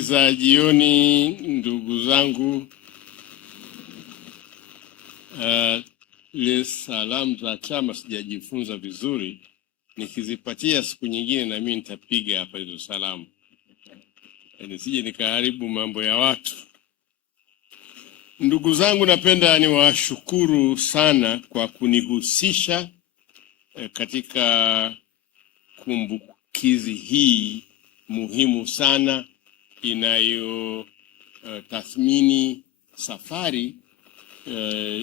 Za jioni ndugu zangu, ile salamu za chama sijajifunza vizuri, nikizipatia siku nyingine na mimi nitapiga hapa hizo salamu, nisije nikaharibu mambo ya watu. Ndugu zangu, napenda niwashukuru sana kwa kunihusisha katika kumbukizi hii muhimu sana inayo tathmini safari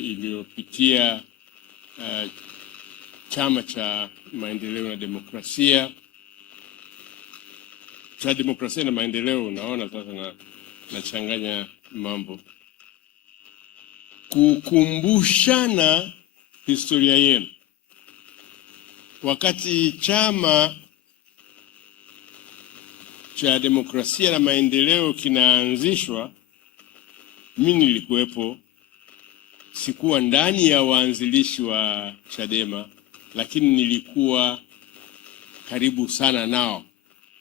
iliyopitia Chama cha Maendeleo na Demokrasia, cha Demokrasia na Maendeleo. Unaona sasa nachanganya mambo. Kukumbushana historia yenu. Wakati Chama cha Demokrasia na Maendeleo kinaanzishwa, mimi nilikuwepo. Sikuwa ndani ya waanzilishi wa Chadema, lakini nilikuwa karibu sana nao.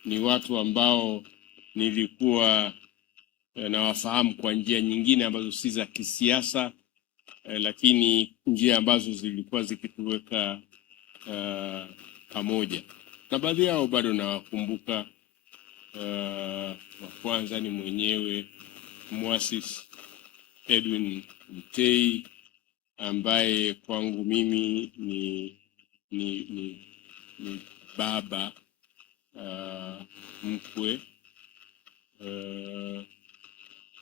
Ni watu ambao nilikuwa nawafahamu kwa njia nyingine ambazo si za kisiasa, lakini njia ambazo zilikuwa zikituweka pamoja. Na baadhi yao bado nawakumbuka. Wa kwanza ni mwenyewe muasisi Edwin Mtei, ambaye kwangu mimi ni baba mkwe,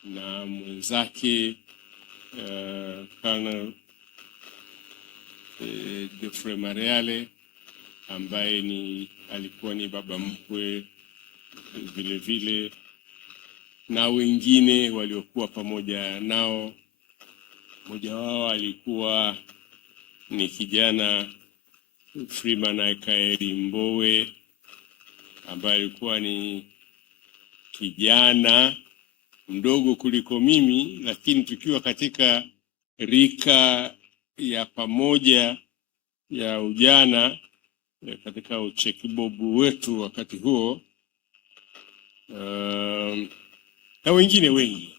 na mwenzake Colonel Geoffrey Mariale, ambaye alikuwa ni baba mkwe vile vile, na wengine waliokuwa pamoja nao. Mmoja wao alikuwa ni kijana Freeman Aikaeli Mbowe, ambaye alikuwa ni kijana mdogo kuliko mimi, lakini tukiwa katika rika ya pamoja ya ujana katika uchekibobu wetu wakati huo. Na wengine wengi.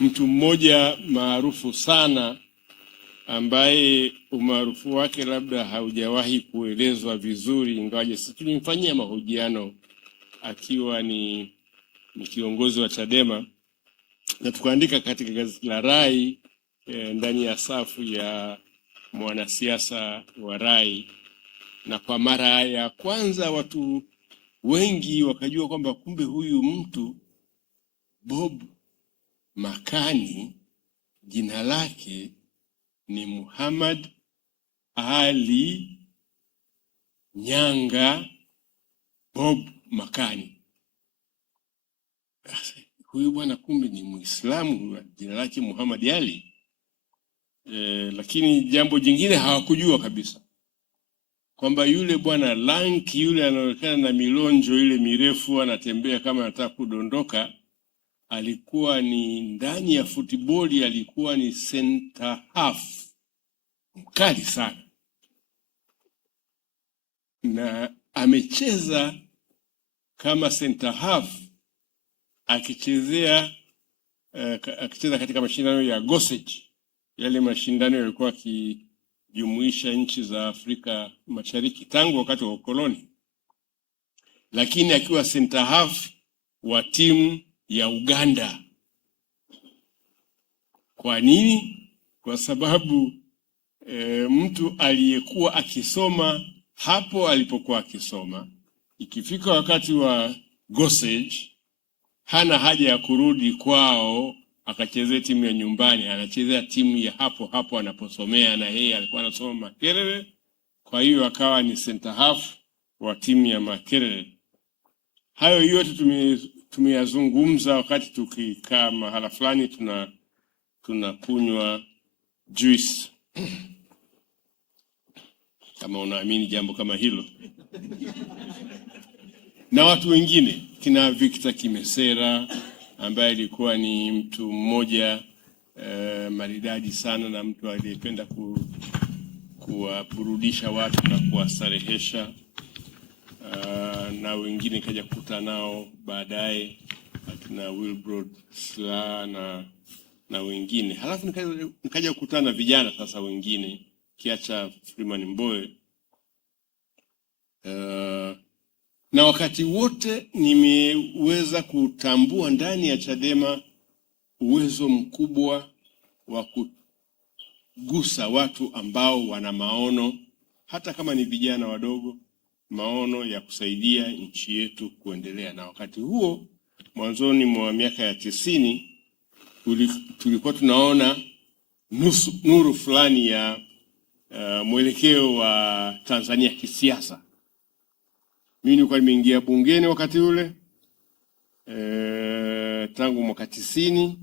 Mtu mmoja maarufu sana ambaye umaarufu wake labda haujawahi kuelezwa vizuri, ingawaje sisi tulimfanyia mahojiano akiwa ni kiongozi wa Chadema, na tukaandika katika gazeti la Rai ndani ya safu ya mwanasiasa wa Rai, na kwa mara ya kwanza watu wengi wakajua kwamba kumbe huyu mtu Bob Makani jina lake ni Muhammad Ali Nyanga Bob Makani. Huyu bwana kumbe ni Muislamu, jina lake Muhammad Ali. Lakini jambo jingine hawakujua kabisa, kwamba yule bwana lanki yule anaonekana na milonjo ile mirefu, anatembea kama anataka kudondoka, alikuwa ni ndani ya futiboli, alikuwa ni center half mkali sana, na amecheza kama center half akicheza katika mashindano ya Gossage. Yale mashindano yalikuwa jumuisha nchi za Afrika Mashariki tangu wakati wa ukoloni, lakini akiwa center half wa timu ya Uganda. Kwa nini? Kwa sababu mtu aliyekuwa akisoma hapo alipokuwa akisoma, ikifika wakati wa Gossage hana haja ya kurudi kwao akachezea timu ya nyumbani, anachezea timu ya hapo hapo anaposomea, na yeye alikuwa anasoma Makerere. Kwa hiyo akawa ni center half wa timu ya Makerere. Hayo yote tumeyazungumza wakati tukikaa mahala fulani tunakunywa juice. Kama unaamini jambo kama hilo. Na watu wengine kina Victor Kimesera, ambaye alikuwa ni mtu mmoja maridadi sana, na mtu aliyependa kuwaburudisha watu na kuwastarehesha. na wengine kaja kukutana nao baadaye, akina Wilbrod Slaa na wengine. Halafu nikaja kukutana na vijana sasa wengine kiacha Freeman Mbowe. Na wakati wote nimeweza kutambua ndani ya Chadema uwezo mkubwa wa kugusa watu ambao wana maono, hata kama ni vijana wadogo, maono ya kusaidia nchi yetu kuendelea. Na wakati huo mwanzoni mwa miaka ya 90 tulikuwa tunaona nuru fulani ya mwelekeo wa Tanzania kisiasa. Mimi nilikuwa nimeingia bungeni wakati ule tangu mwaka 90,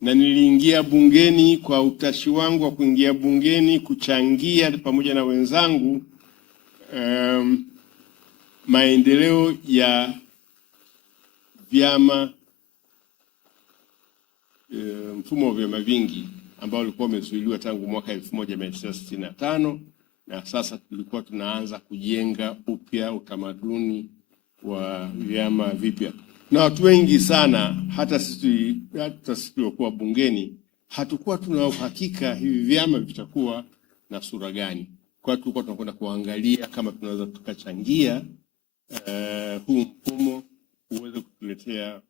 na niliingia bungeni kwa utashi wangu wa kuingia bungeni kuchangia pamoja na wenzangu maendeleo ya vyama, mfumo wa vyama vingi ambao ulikuwa umezuiliwa tangu mwaka 1965, na sasa tulikuwa tunaanza kujenga upya utamaduni wa vyama vipya. Na watu wengi sana, hata sisi tuliokuwa bungeni, hatukuwa tuna uhakika hivi vyama vitakuwa na sura gani. Kwa hiyo tulikuwa tunakwenda kuangalia kama tunaweza tukachangia huu mfumo uweze kutuletea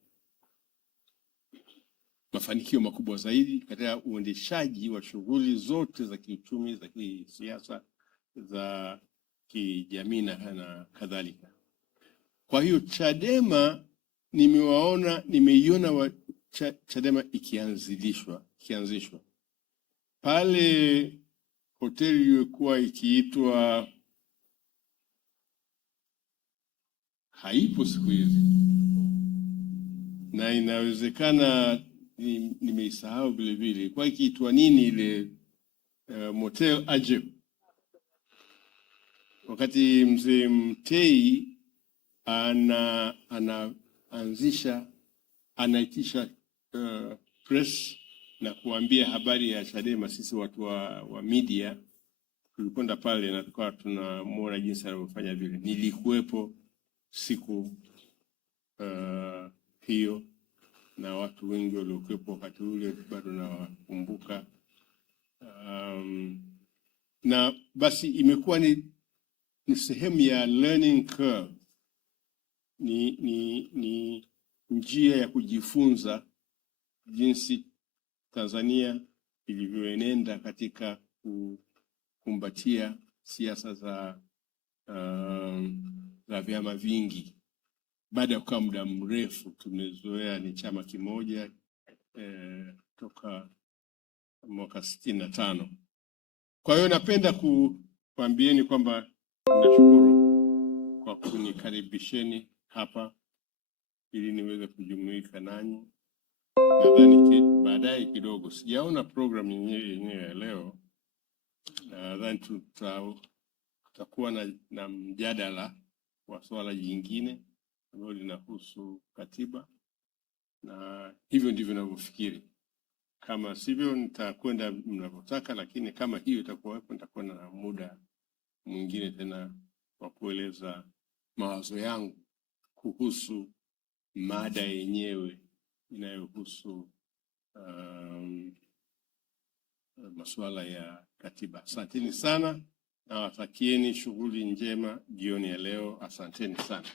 mafanikio makubwa zaidi katika uendeshaji wa shughuli zote za kiuchumi, za kisiasa, za kijamii na kadhalika. Kwa hiyo Chadema nimeiona Chadema ikianzishwa pale hoteli iliyokuwa ikiitwa, haipo siku hizi na inawezekana nimeisahau vile vile, ilikuwa ikiitwa nini ile Motel Ajab, wakati mzee Mtei anaitisha press na kuambia habari ya Chadema. Sisi watu wa media tulikwenda pale na tukawa tunamuona jinsi anavyofanya vile. Nilikuwepo siku hiyo, na watu wengi waliokuwepo wakati ule bado nawakumbuka. Na basi imekuwa ni sehemu ya learning curve, ni njia ya kujifunza jinsi Tanzania ilivyoenenda katika kukumbatia siasa za vyama vingi. Baada ya kukaa muda mrefu, tumezoea ni chama kimoja toka mwaka 65. Kwa hiyo napenda kuambieni kwamba nashukuru kwa kunikaribisheni hapa ili niweze kujumuika nanyi. Nadhani baadaye kidogo, sijaona program yenyewe ya leo, nadhani tutakuwa na mjadala wa swala jingine ambalo linahusu katiba, na hivyo ndivyo ninavyofikiri. Kama sivyo nitakwenda mnavyotaka, lakini kama hiyo itakuwepo, nitakuwa na muda mwingine tena wa kueleza mawazo yangu kuhusu mada yenyewe inayohusu masuala ya katiba. Asanteni sana na watakieni shughuli njema jioni ya leo. Asanteni sana.